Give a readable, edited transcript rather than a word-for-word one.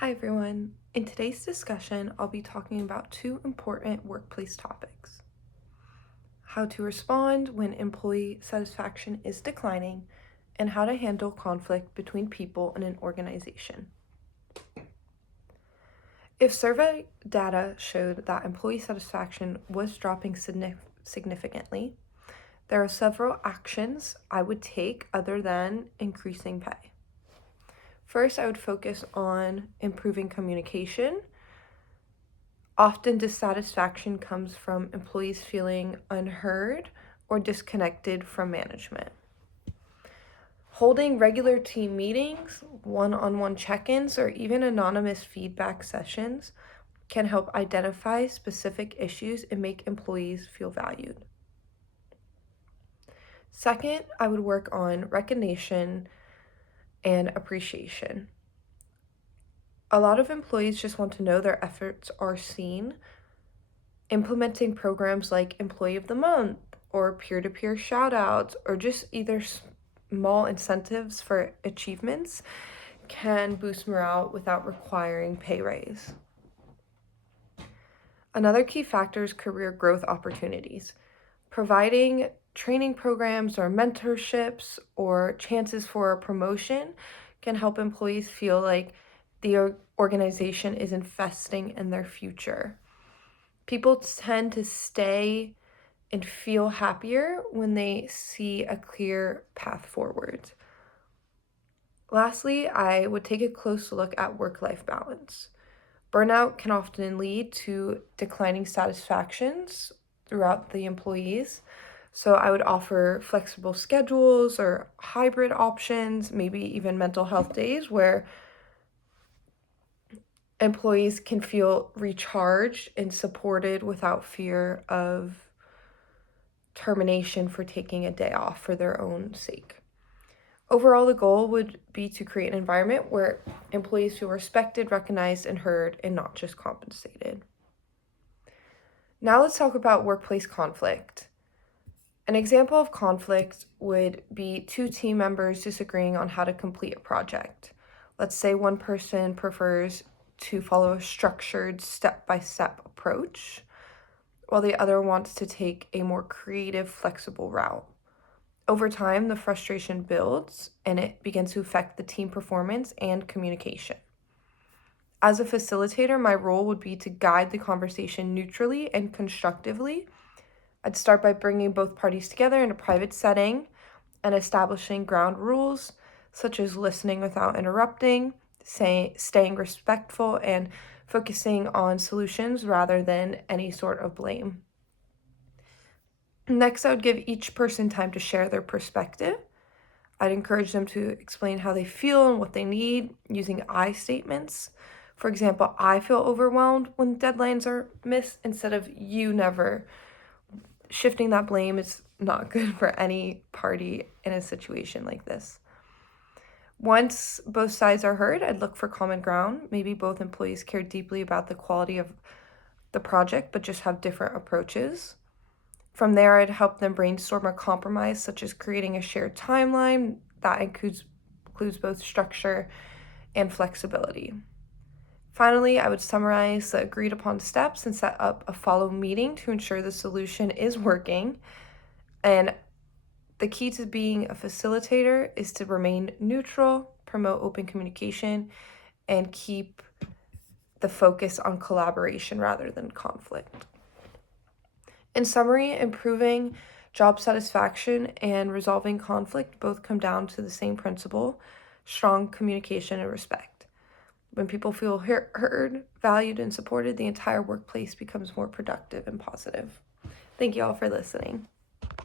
Hi everyone. In today's discussion, I'll be talking about two important workplace topics: how to respond when employee satisfaction is declining, and how to handle conflict between people in an organization. If survey data showed that employee satisfaction was dropping significantly, there are several actions I would take other than increasing pay. First, I would focus on improving communication. Often, dissatisfaction comes from employees feeling unheard or disconnected from management. Holding regular team meetings, one on one check ins, or even anonymous feedback sessions can help identify specific issues and make employees feel valued. Second, I would work on recognition and appreciation. A lot of employees just want to know their efforts are seen. Implementing programs like Employee of the Month or peer-to-peer shout-outs or just either small incentives for achievements can boost morale without requiring pay raise. Another key factor is career growth opportunities. Providing training programs or mentorships or chances for a promotion can help employees feel like the organization is investing in their future. People tend to stay and feel happier when they see a clear path forward. Lastly, I would take a close look at work-life balance. Burnout can often lead to declining satisfactions throughout the employees. So I would offer flexible schedules or hybrid options, maybe even mental health days where employees can feel recharged and supported without fear of termination for taking a day off for their own sake. Overall, the goal would be to create an environment where employees feel respected, recognized, and heard, and not just compensated. Now let's talk about workplace conflict. An example of conflict would be two team members disagreeing on how to complete a project. Let's say one person prefers to follow a structured step-by-step approach, while the other wants to take a more creative, flexible route. Over time, the frustration builds and it begins to affect the team performance and communication. As a facilitator, my role would be to guide the conversation neutrally and constructively. I'd start by bringing both parties together in a private setting and establishing ground rules, such as listening without interrupting, staying respectful, and focusing on solutions rather than any sort of blame. Next, I would give each person time to share their perspective. I'd encourage them to explain how they feel and what they need using I statements. For example, I feel overwhelmed when deadlines are missed instead of you never. Shifting that blame is not good for any party in a situation like this. Once both sides are heard, I'd look for common ground. Maybe both employees care deeply about the quality of the project, but just have different approaches. From there, I'd help them brainstorm a compromise, such as creating a shared timeline that includes both structure and flexibility. Finally, I would summarize the agreed upon steps and set up a follow meeting to ensure the solution is working. And the key to being a facilitator is to remain neutral, promote open communication, and keep the focus on collaboration rather than conflict. In summary, improving job satisfaction and resolving conflict both come down to the same principle: strong communication and respect. When people feel heard, valued, and supported, the entire workplace becomes more productive and positive. Thank you all for listening.